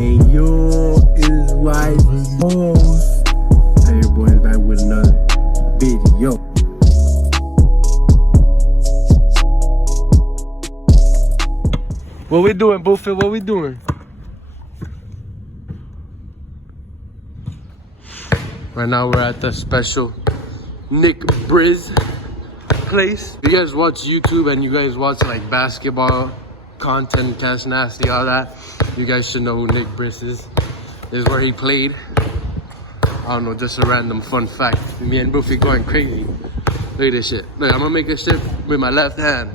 Hey yo, it's Whitepost. Hey boys, back with another video. What we doing, Buffett? What we doing? Right now we're at the special Nick Briz place. If you guys watch YouTube and you guys watch like basketball content, Cash Nasty, all that, you guys should know who Nick Briz is. This is where he played. I don't know, just a random fun fact. Me and Buffy going crazy. Look at this shit. Look, I'm gonna make a shit with my left hand.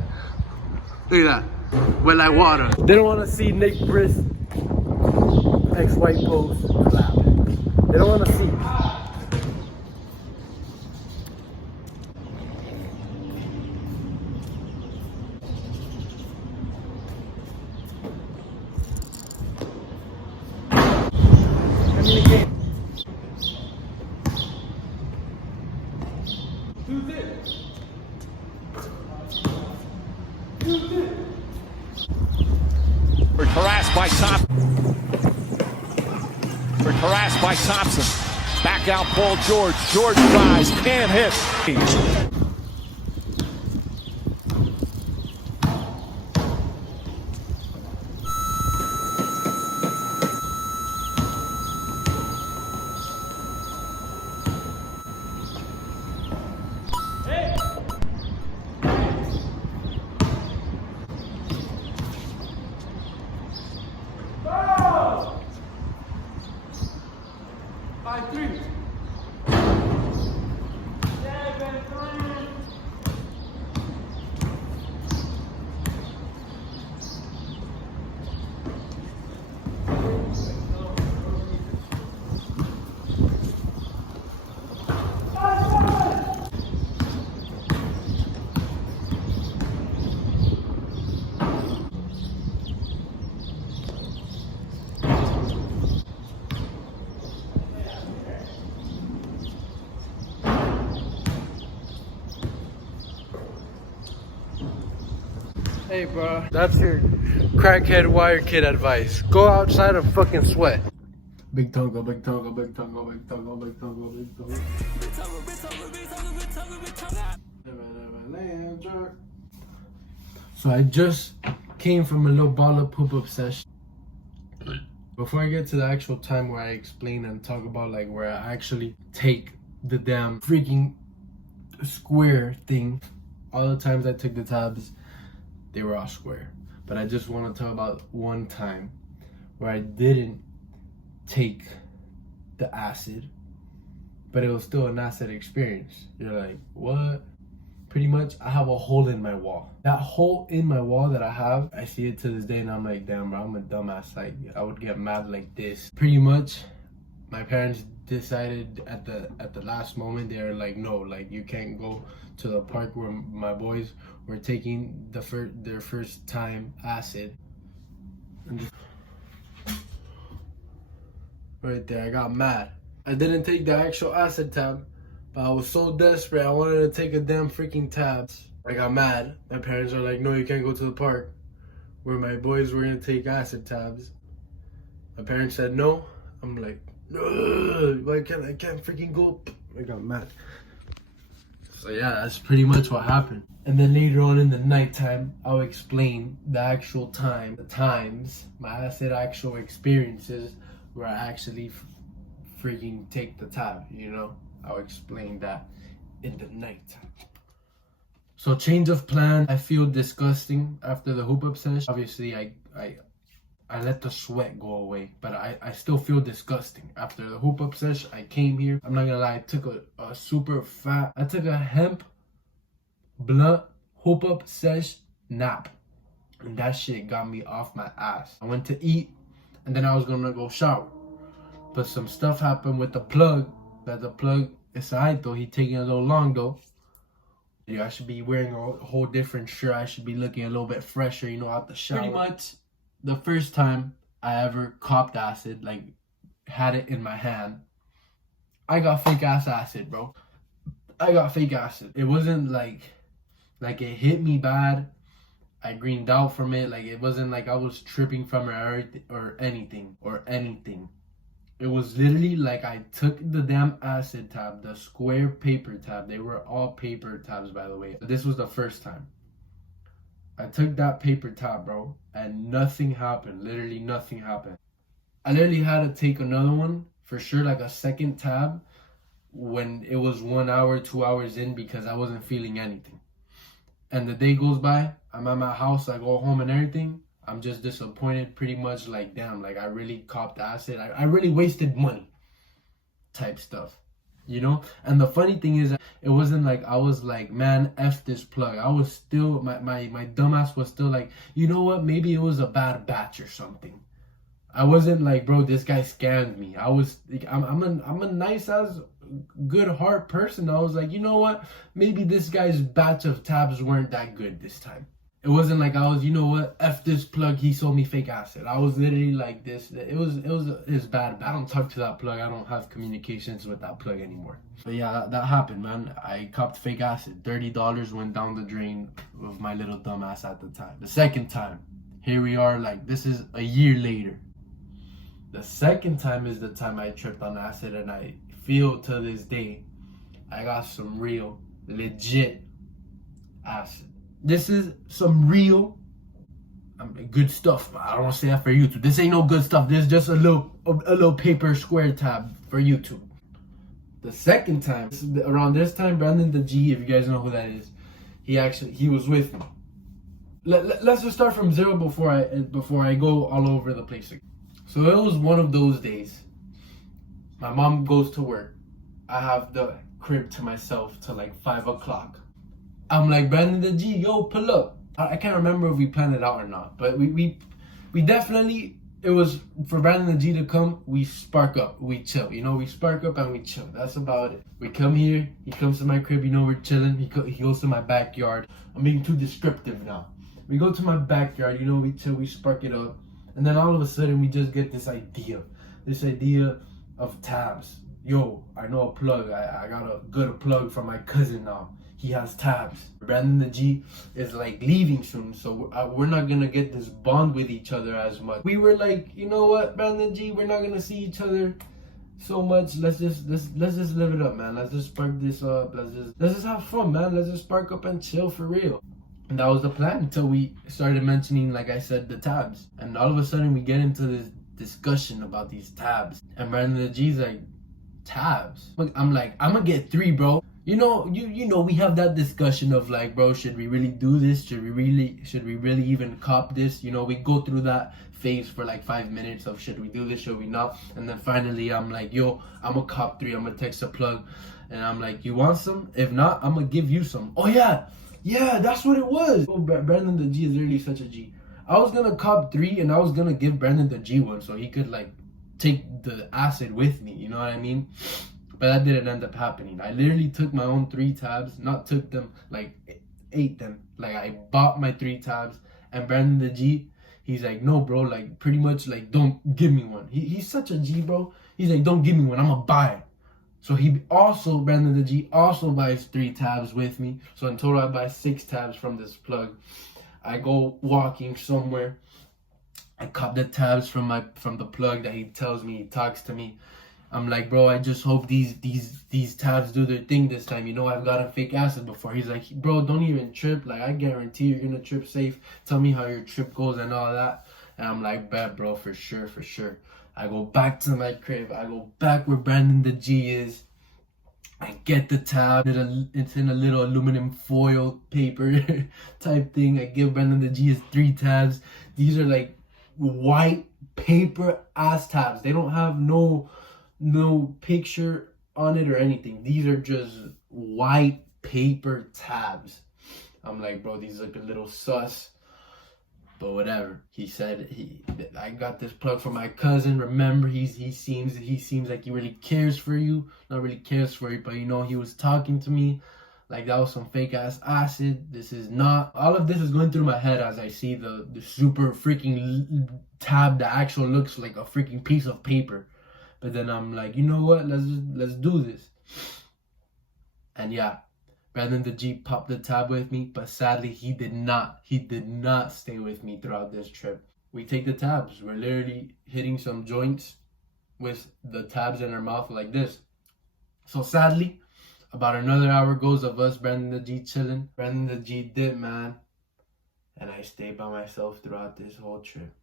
Look at that. Wet like water. They don't want to see Nick Briz ex-Whitepost collab. They don't want to see. We're harassed by Thompson. We're harassed by Thompson. Back out Paul George. George tries, can't hit. Hey bro, that's your crackhead wire kid advice. Go outside and fucking sweat. Big tongue, big tongue, big tongue, big tongue, big tongue, big tongue. So I just came from a little baller poop up session. Before I get to the actual time where I explain and talk about like where I actually take the damn freaking square thing, all the times I took the tabs, they were all square. But I just want to talk about one time where I didn't take the acid, but it was still an acid experience. You're like, what? Pretty much, I have a hole in my wall. That hole in my wall that I have, I see it to this day and I'm like, damn bro, I'm a dumbass. Like, I would get mad like this. Pretty much, my parents decided at the last moment, they were like, no, like you can't go to the park where my boys were taking their first time acid. And right there, I got mad. I didn't take the actual acid tab, but I was so desperate, I wanted to take a damn freaking tab. I got mad. My parents are like, no, you can't go to the park where my boys were gonna take acid tabs. My parents said no. I'm like, why can't I can't freaking go? I got mad. So yeah, that's pretty much what happened. And then later on in the nighttime, I'll explain the actual time, the times, my acid actual experiences where I actually freaking take the tab, you know? I'll explain that in the nighttime. So change of plan, I feel disgusting after the hoop up session. Obviously, I let the sweat go away, but I still feel disgusting. After the hoop up session, I came here. I'm not gonna lie, I took a super fat, I took a hemp blunt hoop up sesh nap. And that shit got me off my ass. I went to eat and then I was gonna go shower. But some stuff happened with the plug, that the plug is alright though, he taking a little long though. Yeah, I should be wearing a whole different shirt. I should be looking a little bit fresher, you know, out the shower. Pretty much the first time I ever copped acid, like had it in my hand, I got fake ass acid, bro. I got fake acid. It wasn't like it hit me bad. I greened out from it. Like, it wasn't like I was tripping from it or anything. It was literally like I took the damn acid tab, the square paper tab. They were all paper tabs, by the way. This was the first time. I took that paper tab, bro, and nothing happened. Literally nothing happened. I literally had to take another one, for sure, like a second tab, when it was 1 hour, 2 hours in, because I wasn't feeling anything. And the day goes by, I'm at my house, I go home and everything. I'm just disappointed, pretty much like, damn, like I really copped acid. I really wasted money type stuff, you know? And the funny thing is, it wasn't like I was like, man, F this plug. I was still, my dumbass was still like, you know what? Maybe it was a bad batch or something. I wasn't like, bro, this guy scammed me. I was, like, I'm a nice ass, good heart person. I was like, you know what? Maybe this guy's batch of tabs weren't that good this time. It wasn't like I was, you know what, F this plug, he sold me fake acid. I was literally like this. It was bad. I don't talk to that plug. I don't have communications with that plug anymore. But yeah, that happened, man. I copped fake acid. $30 went down the drain of my little dumbass at the time. The second time, here we are, like, this is a year later. The second time is the time I tripped on acid, and I feel to this day, I got some real, legit acid. This is some real good stuff. I don't want to say that for YouTube. This ain't no good stuff. This is just a little paper square tab for YouTube. The second time, around this time, Brandon the G, if you guys know who that is, he was with me. Let's just start from zero before I go all over the place again. So it was one of those days. My mom goes to work. I have the crib to myself till like 5 o'clock. I'm like, Brandon the G, yo, pull up. I can't remember if we planned it out or not, but we definitely, it was for Brandon the G to come. We spark up, we chill, you know, we spark up and we chill. That's about it. We come here, he comes to my crib, you know, we're chilling. He goes to my backyard. I'm being too descriptive now. We go to my backyard, you know, we chill, we spark it up, and then all of a sudden we just get this idea of tabs. Yo, I know a plug. I got a good plug from my cousin now. He has tabs. Brandon the G is like leaving soon, so we're not gonna get this bond with each other as much. We were like, you know what, Brandon G, we're not gonna see each other so much. Let's just live it up, man. Let's just spark this up. Let's just have fun, man. Let's just spark up and chill for real. And that was the plan until we started mentioning, like I said, the tabs. And all of a sudden we get into this discussion about these tabs. And Brandon the G's like, tabs? I'm like, I'm gonna get 3, bro. You know, we have that discussion of like, bro, should we really do this? Should we really even cop this? You know, we go through that phase for like 5 minutes of should we do this, should we not? And then finally I'm like, yo, I'm gonna cop 3. I'm gonna text a plug, and I'm like, you want some? If not, I'm gonna give you some. Oh yeah, that's what it was. Oh, Brandon the G is literally such a G. I was gonna cop 3, and I was gonna give Brandon the G one so he could like take the acid with me, you know what I mean? But that didn't end up happening. I literally took my own 3 tabs, not took them, like ate them. Like I bought my 3 tabs, and Brandon the G, he's like, no, bro, like pretty much like, don't give me one. He's such a G, bro. He's like, don't give me one, I'm gonna buy it. So Brandon the G also buys 3 tabs with me. So in total I buy 6 tabs from this plug. I go walking somewhere. I cop the tabs from the plug that he tells me, he talks to me. I'm like, bro, I just hope these tabs do their thing this time. You know, I've got a fake acid before. He's like, bro, don't even trip. Like, I guarantee you're gonna trip safe. Tell me how your trip goes and all that. And I'm like, bet, bro, for sure. I go back to my crib. I go back where Brandon the G is. I get the tab. It's in a little aluminum foil paper type thing. I give Brandon the G his 3 tabs. These are like white paper ass tabs. They don't have no picture on it or anything. These are just white paper tabs. I'm like, bro, these look a little sus, but whatever. He said I got this plug from my cousin. Remember, he seems like he really cares for you. Not really cares for you, but you know, he was talking to me like that was some fake ass acid. This is not. All of this is going through my head as I see the super freaking tab that actually looks like a freaking piece of paper. But then I'm like, you know what? Let's do this. And yeah, Brandon the G popped the tab with me, but sadly he did not stay with me throughout this trip. We take the tabs. We're literally hitting some joints with the tabs in our mouth like this. So sadly, about another hour goes of us, Brandon the G chilling. Brandon the G did, man. And I stayed by myself throughout this whole trip.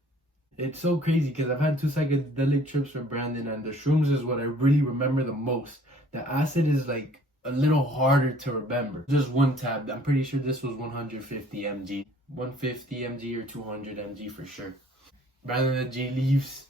It's so crazy because I've had 2 psychedelic trips with Brandon, and the shrooms is what I really remember the most. The acid is like a little harder to remember. Just one tab. I'm pretty sure this was 150 mg. 150 mg or 200 mg for sure. Brandon the G leaves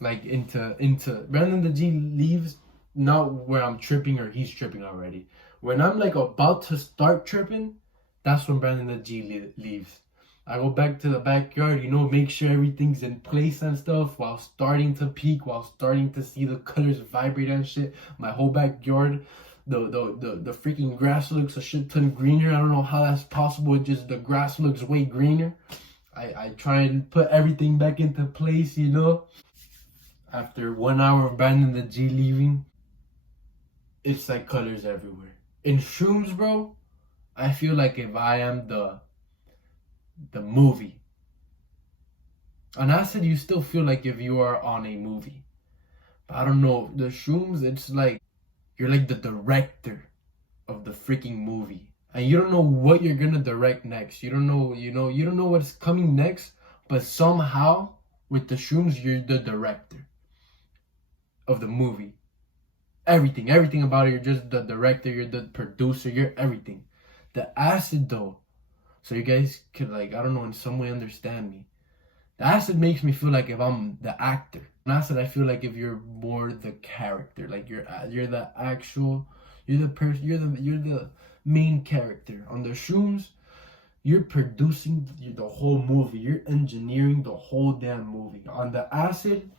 like into Brandon the G leaves not where I'm tripping or he's tripping already. When I'm like about to start tripping, that's when Brandon the G leaves. I go back to the backyard, you know, make sure everything's in place and stuff while starting to peak, while starting to see the colors vibrate and shit. My whole backyard, the freaking grass looks a shit ton greener. I don't know how that's possible. It just, the grass looks way greener. I try and put everything back into place, you know. After 1 hour of Brandon the G leaving, it's like colors everywhere. In shrooms, bro, I feel like if I am the movie. On acid, you still feel like if you are on a movie. But I don't know, the shrooms, it's like you're like the director of the freaking movie. And you don't know what you're gonna direct next. You don't know, you don't know what's coming next, but somehow with the shrooms, you're the director of the movie. Everything about it, you're just the director, you're the producer, you're everything. The acid though, so you guys could, like, I don't know, in some way understand me. The acid makes me feel like if I'm the actor. On acid, I feel like if you're more the character, like you're the actual, you're the main character. On the shrooms, you're producing the whole movie. You're engineering the whole damn movie. On the acid,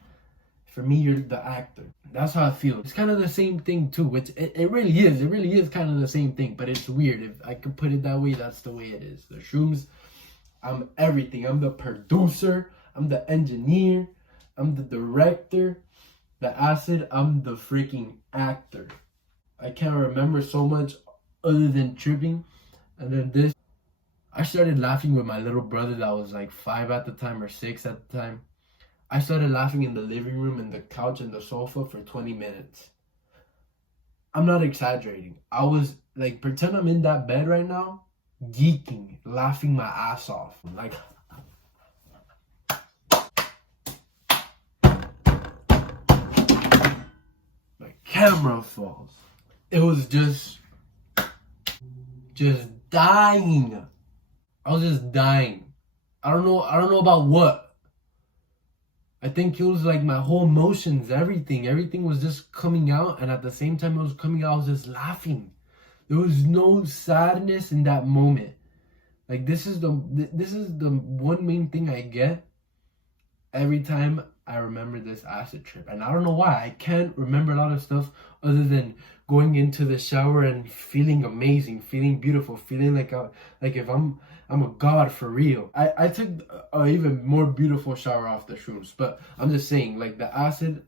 for me, you're the actor. That's how I feel. It's kind of the same thing too. It really is. It really is kind of the same thing. But it's weird. If I could put it that way, that's the way it is. The shrooms, I'm everything. I'm the producer. I'm the engineer. I'm the director. The acid, I'm the freaking actor. I can't remember so much other than tripping. And then this, I started laughing with my little brother that was like 5 at the time or 6 at the time. I started laughing in the living room and the couch and the sofa for 20 minutes. I'm not exaggerating. I was like, pretend I'm in that bed right now, geeking, laughing my ass off. Like, my camera falls. It was just dying. I was just dying. I don't know about what. I think it was like my whole emotions, everything was just coming out, and at the same time it was coming out, I was just laughing. There was no sadness in that moment. Like, this is the one main thing I get every time I remember this acid trip. And I don't know why. I can't remember a lot of stuff other than going into the shower and feeling amazing, feeling beautiful, feeling like if I'm a god for real. I took an even more beautiful shower off the shrooms, but I'm just saying, like, the acid,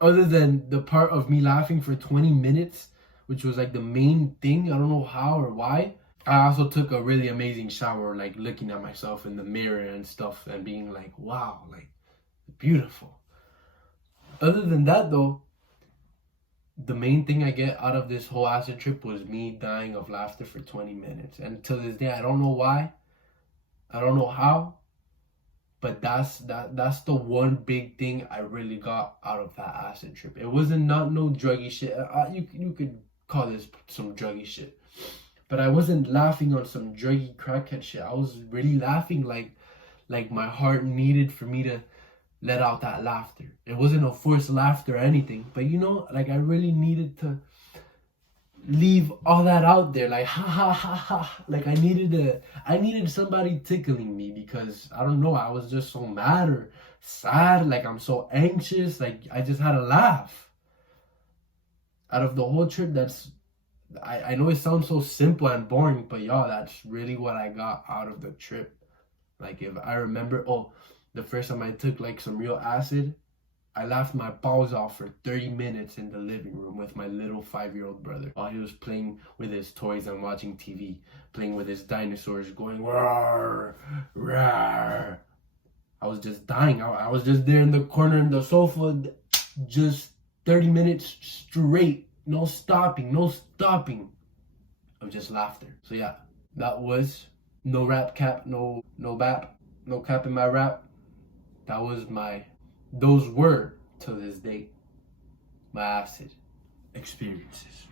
other than the part of me laughing for 20 minutes, which was like the main thing, I don't know how or why, I also took a really amazing shower, like looking at myself in the mirror and stuff and being like, wow, like, beautiful. Other than that though, the main thing I get out of this whole acid trip was me dying of laughter for 20 minutes. And to this day, I don't know why. I don't know how. But that's the one big thing I really got out of that acid trip. It wasn't not no druggy shit. You could call this some druggy shit. But I wasn't laughing on some druggy crackhead shit. I was really laughing like my heart needed for me to let out that laughter. It wasn't a forced laughter or anything, but you know, like, I really needed to leave all that out there, like, ha ha ha ha. Like, I needed somebody tickling me, because I don't know, I was just so mad or sad, like, I'm so anxious, like, I just had to laugh. Out of the whole trip, I know it sounds so simple and boring, but y'all, that's really what I got out of the trip. Like, if I remember, the first time I took like some real acid, I laughed my balls off for 30 minutes in the living room with my little 5-year-old brother while he was playing with his toys and watching TV, playing with his dinosaurs, going roar, roar. I was just dying. I was just there in the corner in the sofa, just 30 minutes straight, no stopping of just laughter. So yeah, that was no rap cap, no bap, no cap in my rap. Those were, to this date, my acid experiences.